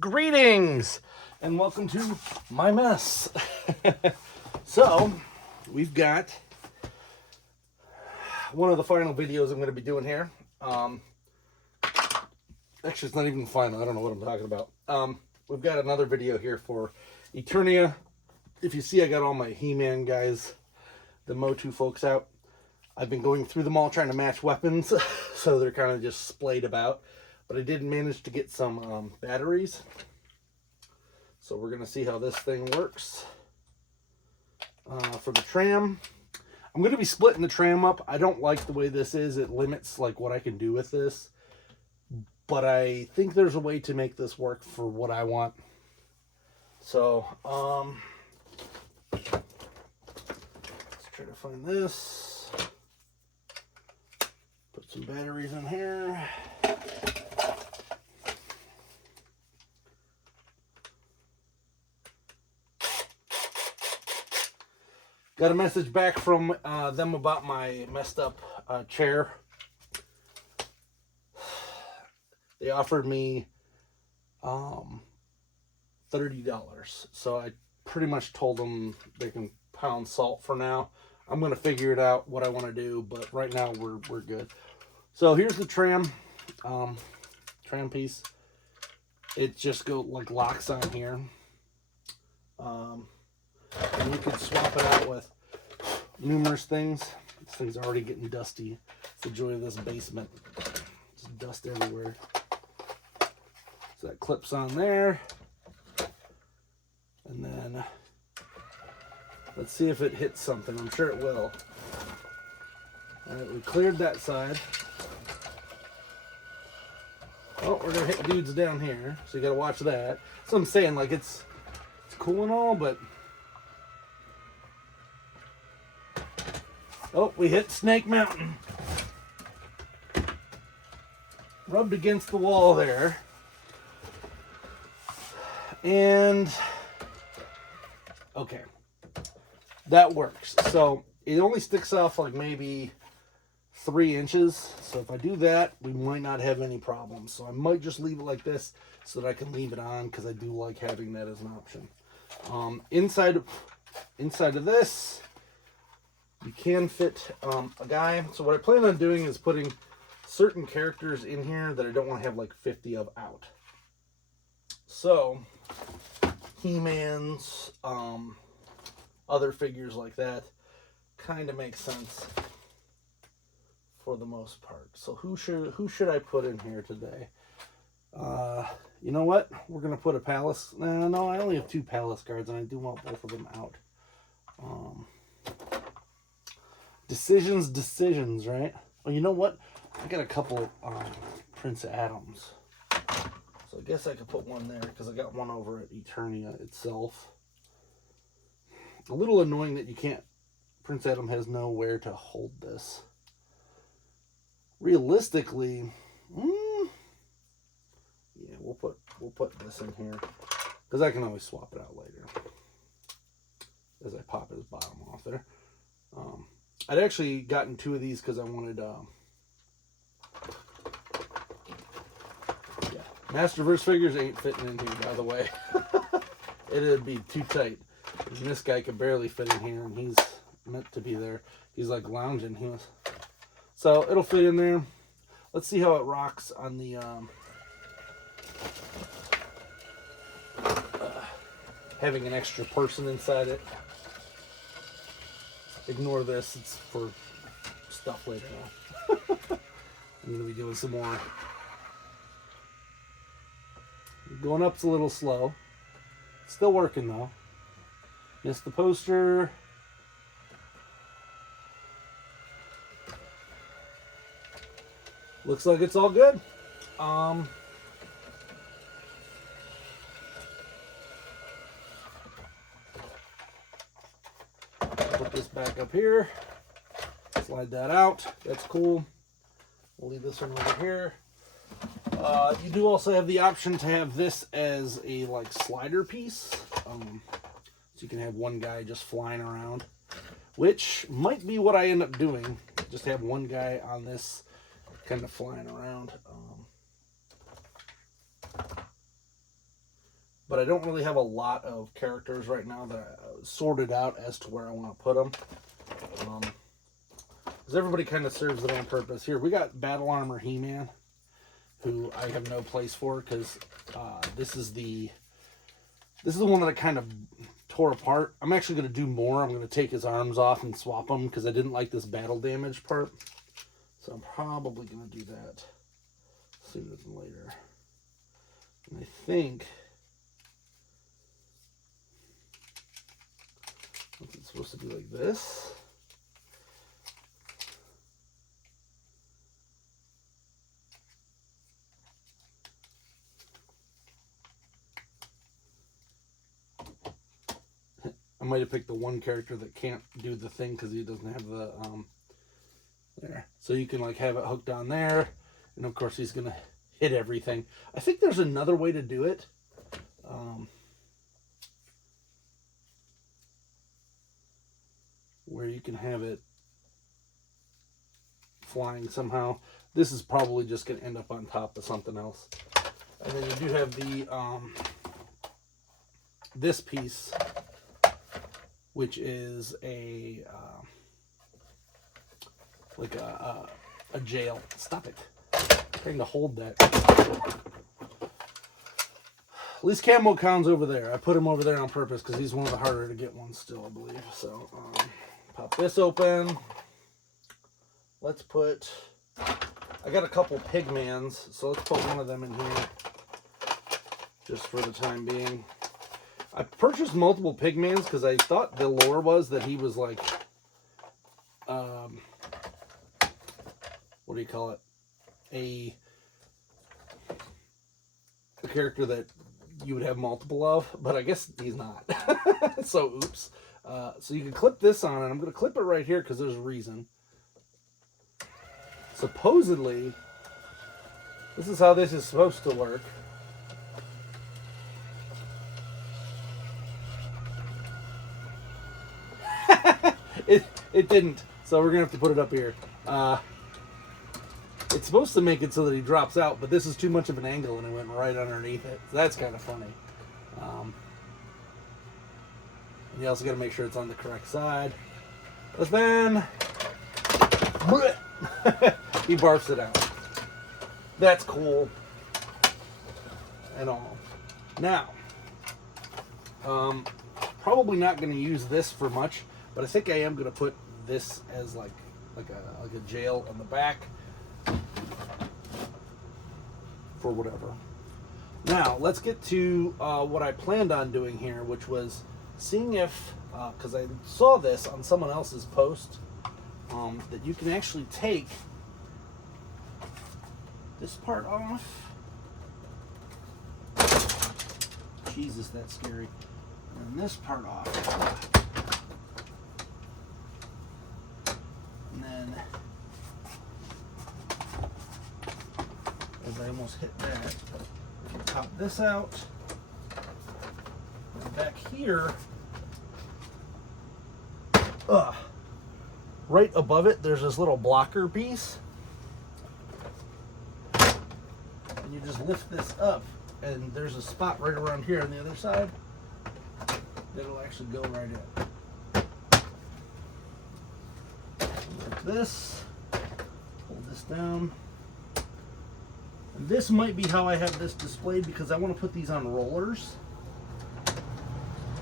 Greetings and welcome to my mess. So, we've got one of the final videos I'm going to be doing here. Actually, it's not even final. I don't know what I'm talking about. We've got another video here for Eternia. If you see, I got all my He-Man guys, the Motu folks out. I've been going through them all trying to match weapons, so they're kind of just splayed about. But I did manage to get some batteries. So we're going to see how this thing works. For the Tram, I'm going to be splitting the Tram up. I don't like the way this is. It limits like what I can do with this. But I think there's a way to make this work for what I want. So, let's try to find this. Put some batteries in here. Got a message back from them about my messed up chair. They offered me $30. So I pretty much told them they can pound salt for now. I'm going to figure it out what I want to do, but right now we're good. So here's the Tram piece. It just locks on here. And you can swap it out with numerous things. This thing's already getting dusty. It's the joy of this basement. Just dust everywhere. So that clips on there. And then let's see if it hits something. I'm sure it will. Alright, we cleared that side. Oh, we're gonna hit dudes down here. So you gotta watch that. So I'm saying, like, it's cool and all, but oh, we hit Snake Mountain. Rubbed against the wall there. And okay, that works. So it only sticks off like maybe 3 inches. So if I do that, we might not have any problems. So I might just leave it like this so that I can leave it on, because I do like having that as an option. Inside of this, you can fit a guy. So what I plan on doing is putting certain characters in here that I don't want to have like 50 of out. So He-Man's, other figures like that kind of makes sense for the most part. So who should I put in here today? You know what? We're gonna put a Palace. No, I only have 2 Palace guards, and I do want both of them out. Decisions, right? Well, you know what? I got a couple Prince Adams. So I guess I could put one there, because I got one over at Eternia itself. A little annoying that you can't... Prince Adam has nowhere to hold this. Realistically... yeah, we'll put this in here, because I can always swap it out later. As I pop his bottom off there. I'd actually gotten 2 of these because I wanted... yeah, Masterverse figures ain't fitting in here, by the way. It'd be too tight. And this guy could barely fit in here, and he's meant to be there. He's like lounging. So it'll fit in there. Let's see how it rocks on the... having an extra person inside it. Ignore this, it's for stuff later on. I'm going to be doing some more. Going up's a little slow. Still working though. Missed the poster. Looks like it's all good. Put this back up here. Slide that out. That's cool. We'll leave this one over here. You do also have the option to have this as a like slider piece. So you can have one guy just flying around, which might be what I end up doing. Just have one guy on this kind of flying around. but I don't really have a lot of characters right now that I sorted out as to where I want to put them. Because everybody kind of serves their own purpose. Here, we got Battle Armor He-Man, who I have no place for, because this is the one that I kind of tore apart. I'm actually going to do more. I'm going to take his arms off and swap them, because I didn't like this battle damage part. So I'm probably going to do that sooner than later. And I think it's supposed to be like this. I might have picked the one character that can't do the thing because he doesn't have the there. So you can like have it hooked on there, and of course he's gonna hit everything. I think there's another way to do it. Where you can have it flying somehow. This is probably just going to end up on top of something else. And then you do have the this piece, which is a like a jail. Stop it! I'm trying to hold that. At least Camo Con's over there. I put him over there on purpose because he's one of the harder to get ones still, I believe. So pop this open. Let's put, I got a couple Pigmans, so let's put one of them in here just for the time being. I purchased multiple Pigmans because I thought the lore was that he was like, what do you call it? A character that you would have multiple of, but I guess he's not. So, oops. So you can clip this on, and I'm going to clip it right here because there's a reason. Supposedly, this is how this is supposed to work. It didn't, so we're going to have to put it up here. It's supposed to make it so that he drops out, but this is too much of an angle, and it went right underneath it. So that's kind of funny. And you also got to make sure it's on the correct side. But then he barfs it out. That's cool and all. Now, probably not going to use this for much, but I think I am going to put this as like a jail on the back for whatever. Now let's get to what I planned on doing here, which was seeing if, because I saw this on someone else's post, that you can actually take this part off. Jesus, that's scary. And this part off. And then, as I almost hit that, pop this out. And back here, right above it, there's this little blocker piece. And you just lift this up, and there's a spot right around here on the other side that'll actually go right in. Like this. Hold this down. And this might be how I have this displayed, because I want to put these on rollers.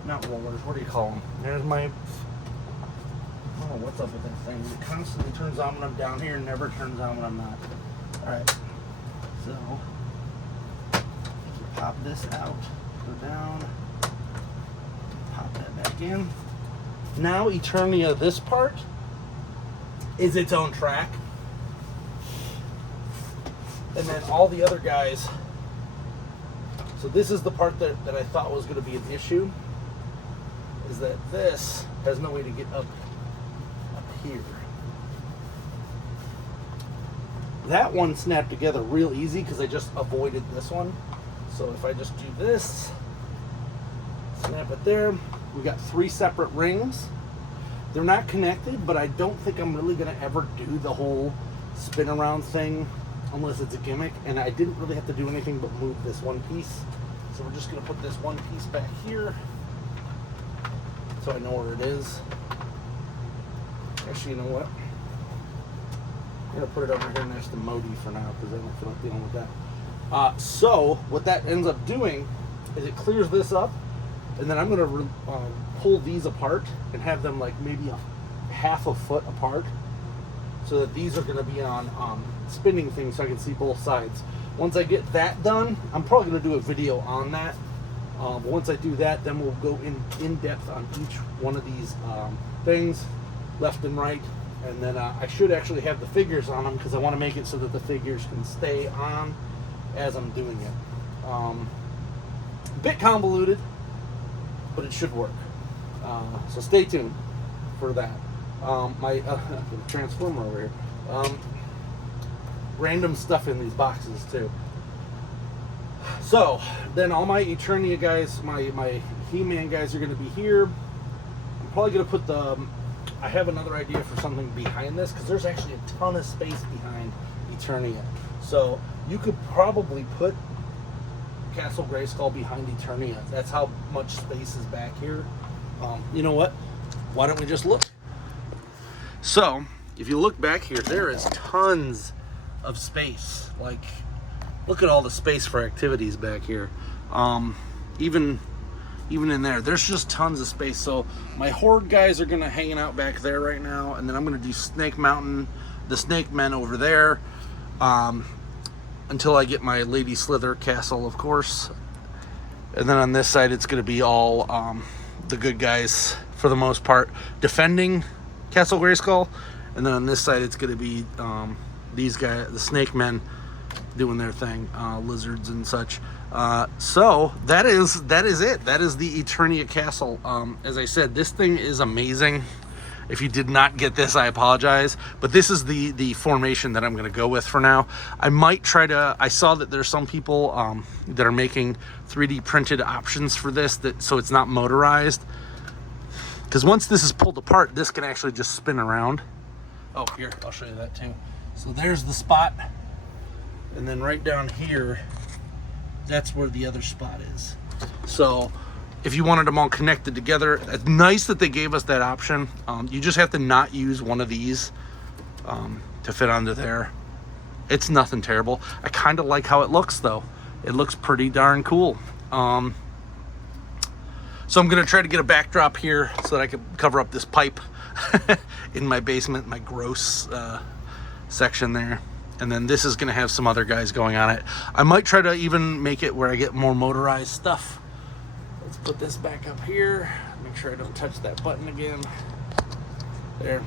Not rollers, what do you call them? There's my... Oh, what's up with that thing? It constantly turns on when I'm down here and never turns on when I'm not. Alright. So, pop this out, go down, pop that back in. Now, Eternia, this part is its own track. And then all the other guys. So this is the part that I thought was going to be an issue, is that this has no way to get up here. That one snapped together real easy because I just avoided this one. So if I just do this, snap it there, we got 3 separate rings. They're not connected, but I don't think I'm really going to ever do the whole spin around thing unless it's a gimmick, and I didn't really have to do anything but move this one piece. So we're just going to put this one piece back here so I know where it is. Actually, you know what? I'm going to put it over here next to Modi for now because I don't feel like dealing with that. So what that ends up doing is it clears this up, and then I'm going to pull these apart and have them like maybe a half a foot apart so that these are going to be on spinning things so I can see both sides. Once I get that done, I'm probably going to do a video on that. But once I do that, then we'll go in depth on each one of these things, left and right. And then I should actually have the figures on them because I want to make it so that the figures can stay on as I'm doing it. A bit convoluted, but it should work. So stay tuned for that. My transformer over here. Random stuff in these boxes too. So then all my Eternia guys, my He-Man guys are going to be here. I'm probably going to put I have another idea for something behind this because there's actually a ton of space behind Eternia. So you could probably put Castle Grayskull behind Eternia. That's how much space is back here. You know what? Why don't we just look? So if you look back here, there is tons of space. Like, look at all the space for activities back here. Even in there's just tons of space. So my Horde guys are gonna hanging out back there right now, and then I'm gonna do Snake Mountain, the Snake Men over there, until I get my Lady Slither castle, of course. And then on this side, it's gonna be all the good guys for the most part defending Castle Grayskull, and then on this side, it's gonna be these guys, the Snake Men, doing their thing, lizards and such. So that is it. That is the Eternia castle. As I said, this thing is amazing. If you did not get this, I apologize, but this is the formation that I'm going to go with for now. I might try to, I saw that there's some people that are making 3D printed options for this, so it's not motorized, because once this is pulled apart, this can actually just spin around. Oh, here, I'll show you that too. So there's the spot, and then right down here, that's where the other spot is. So if you wanted them all connected together, it's nice that they gave us that option. You just have to not use one of these to fit onto there. It's nothing terrible. I kind of like how it looks though. It looks pretty darn cool. So I'm gonna try to get a backdrop here so that I can cover up this pipe in my basement, my gross section there. And then this is going to have some other guys going on it. I might try to even make it where I get more motorized stuff. Let's put this back up here. Make sure I don't touch that button again. There.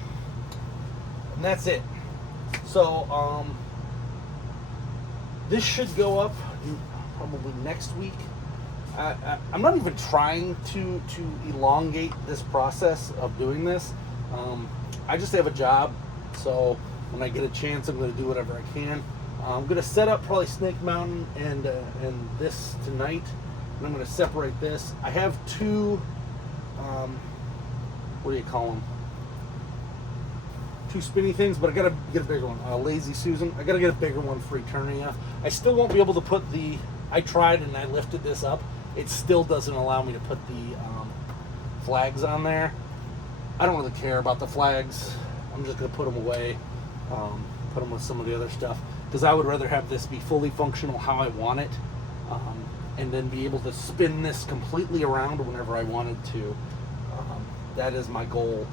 And that's it. So, this should go up probably next week. I'm not even trying to elongate this process of doing this. I just have a job, so when I get a chance, I'm going to do whatever I can. I'm going to set up probably Snake Mountain and this tonight, and I'm going to separate this. I have two, what do you call them? Two spinny things, but I got to get a bigger one. Lazy Susan. I got to get a bigger one for Eternia. I still won't be able to put I tried and I lifted this up. It still doesn't allow me to put the flags on there. I don't really care about the flags. I'm just going to put them away. Put them with some of the other stuff, because I would rather have this be fully functional how I want it, and then be able to spin this completely around whenever I wanted to. That is my goal.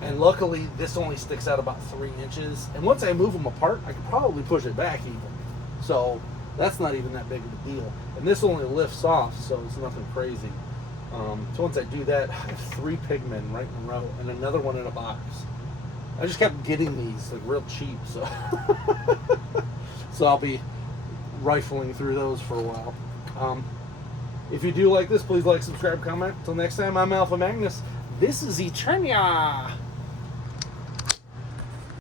And luckily this only sticks out about 3 inches, and once I move them apart I could probably push it back even, so that's not even that big of a deal. And this only lifts off, so it's nothing crazy. So once I do that, I have 3 pigmen right in a row and another one in a box. I just kept getting these like real cheap, so so I'll be rifling through those for a while. If you do like this, please like, subscribe, comment. Until next time, I'm Alpha Magnus. This is Eternia.